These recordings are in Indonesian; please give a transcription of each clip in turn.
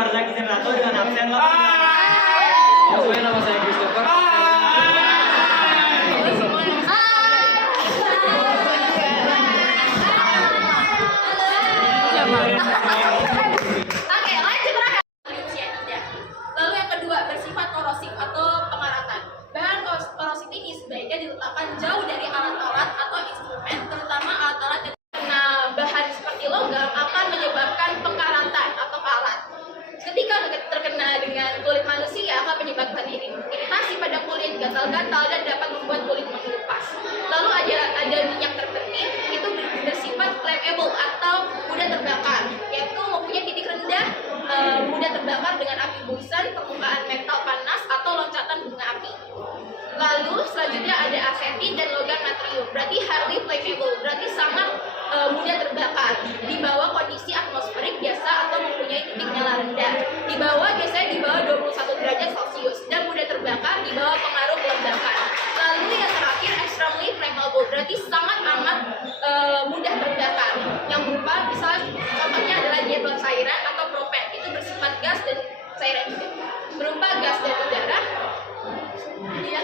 Marzaki Serrato dengan absen lah. Sesuai nama saya Christopher. Oke, lanjut terakhir. Cyanida. Lalu yang kedua bersifat korosif atau pengaratan. Bahan korosif ini sebaiknya diletakkan jauh dari alat-alat atau instrumen, terutama alat-alat yang kena bahan seperti logam akan menyebabkan pengaratan atau karat. Ketika terkena dengan kulit manusia akan menyebabkan iritasi pada kulit, gatal-gatal, dan dapat membuat kulit mengelupas. Lalu ada minyak terpenting itu bersifat flammable atau mudah terbakar, yaitu mempunyai titik rendah, mudah terbakar dengan api buisan, permukaan metal panas, atau loncatan bunga api. Lalu selanjutnya ada asetin dan logam natrium, berarti highly flammable, berarti sangat mudah terbakar di bawah kondisi atmosferik biasa atau mempunyai titik nyala rendah. Biasanya di bawah 21 derajat Celcius dan mudah terbakar di bawah pengaruh kelembapan. Lalu yang terakhir extremely flammable, berarti sangat amat mudah terbakar. Yang berupa misalnya contohnya adalah diethyl cairan atau propan, itu bersifat gas dan cairan juga. Berupa gas dan udara. Ya.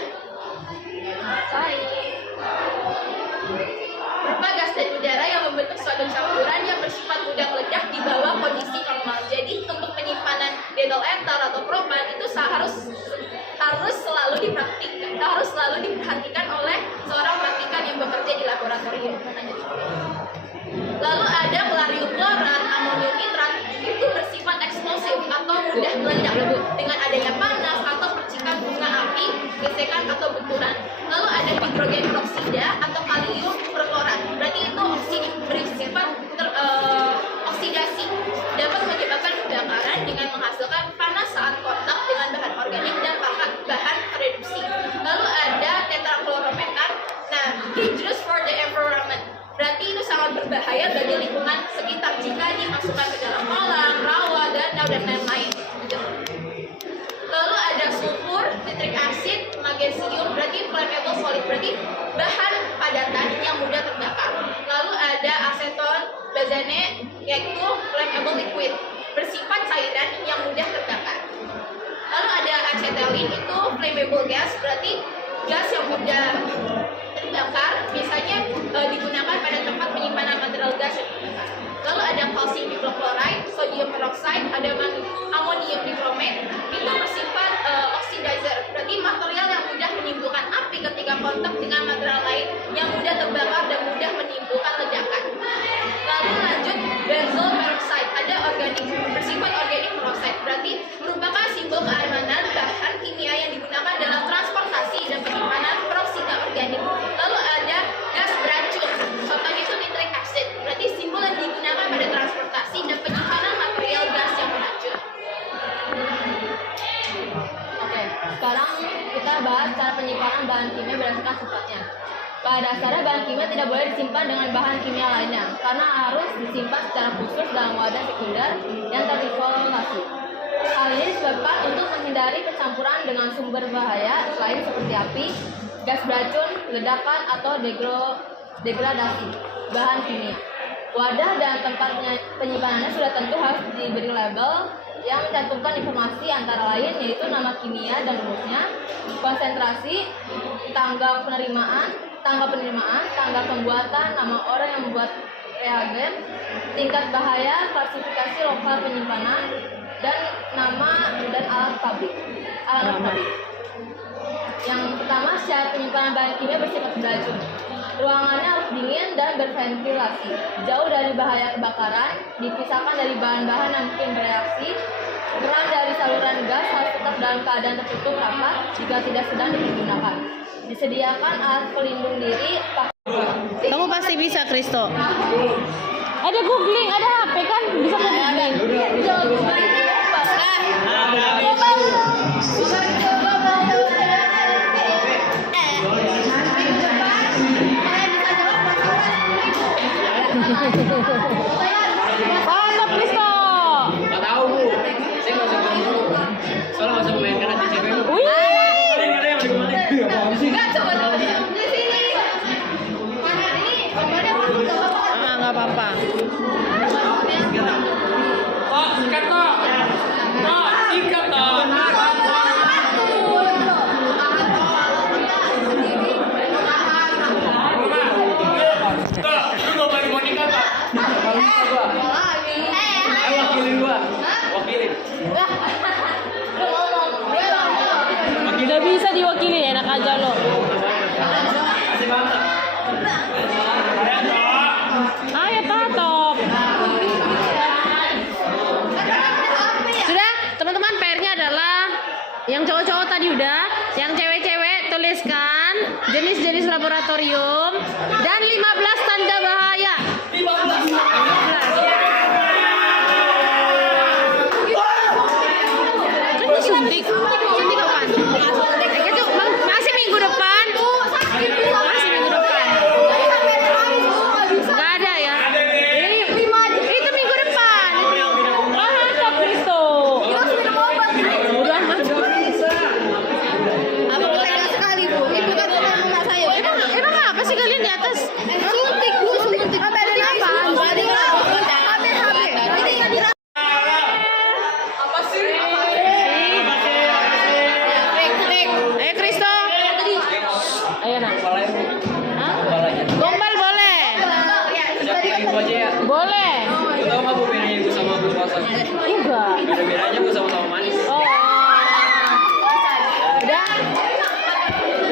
Berupa gas dan udara yang membentuk suatu campuran yang bersifat mudah meledak di bawah kondisi normal. Jadi untuk penyimpanan diethyl ether atau propan itu harus selalu diperhatikan oleh seorang praktikan yang bekerja di laboratorium. Lalu ada polarium klorat, amonium nitrat, itu bersifat eksplosif atau mudah meledak dengan adanya panas atau percikan bunga api, gesekan atau benturan. Lalu ada hidrogen peroksida atau kalium perklorat, berarti itu bersifat oksidasi, dapat menyebabkan kebakaran dengan menghasilkan panas saat kontak dengan bahan organik dan bahan reduksi. Lalu ada tetrachloromethan, dangerous for the environment, berarti itu sangat berbahaya bagi lingkungan sekitar jika dimasukkan ke dalam kolam, rawa, danau, dan lain-lain. Lalu ada sulfur, nitric acid, magnesium, berarti flammable solid, berarti bahan padatan yang mudah terbakar. Lalu ada aseton, benzene, yaitu flammable liquid, bersifat cairan yang mudah terbakar. Lalu ada acetylene, itu flammable gas, berarti gas yang mudah terbakar, biasanya digunakan pada tempat penyimpanan material gas yang terbakar. Lalu ada calcium hydrochloride, sodium peroxide, ada ammonium dichromate, itu bersifat oxidizer, berarti material yang mudah menimbulkan api ketika kontak dengan material lain yang mudah terbakar dan mudah menimbulkan ledakan. Lalu lanjut benzoyl peroxide, ada bersifat organic peroxide, berarti merupakan simbol keamanan bahan kimia yang digunakan dalam transportasi dan penyimpanan peroksida organik. Lalu ada gas beracun, contohnya itu nitric acid, berarti simbol yang digunakan pada transportasi dan penyimpanan material gas yang beracun. Oke, sekarang kita bahas cara penyimpanan bahan kimia berdasarkan sifatnya. Pada dasarnya bahan kimia tidak boleh disimpan dengan bahan kimia lainnya karena harus disimpan secara khusus dalam wadah sekunder yang terisolasi. Hal ini disebabkan untuk menghindari percampuran dengan sumber bahaya lain seperti api, gas beracun, ledakan, atau degradasi bahan kimia. Wadah dan tempat penyimpanannya sudah tentu harus diberi label yang mencantumkan informasi antara lain yaitu nama kimia dan rumusnya, konsentrasi, tanggal penerimaan, tanggal pembuatan, nama orang yang membuat reagen, tingkat bahaya, klasifikasi lokal penyimpanan, dan nama dan alat pabrik. Yang pertama, syarat penyimpanan bahan kimia bersifat beracun. Ruangannya harus dingin dan berventilasi, jauh dari bahaya kebakaran, dipisahkan dari bahan-bahan yang mungkin bereaksi. Keran dari saluran gas harus tetap dalam keadaan tertutup rapat jika tidak sedang digunakan. Disediakan alat pelindung diri. Kamu pasti bisa, Kristo. Ada googling, ada HP kan bisa googling. Mantap, Kristo. Nggak tahu, Bu. Saya nggak usah ngomong. Soalnya nggak usah memainkan hati cewek. Enggak, coba di sini. Mana ini? Gambarnya Nggak apa-apa. Kok, sikat kok. diwakili, enak aja lo. Ayo tatop. Sudah, teman-teman, PR-nya adalah yang cowok-cowok tadi udah, yang cewek-cewek tuliskan jenis-jenis laboratorium dan 15 tanda bahaya. 15. Suntik kapan? Itu masih minggu depan. Masih minggu depan. Nggak ada ya? Itu minggu depan. Mantap Kristo. Udah masuk. Apa tega sekali Bu? Itu kan rumah saya. Emang apa sih kalian di atas? Suntik Bu, suntik. Apa? Ayo Kristo. Ayo nak. Hah? Gombal boleh. Ibu aja ya. Boleh. Tahu nggak Bu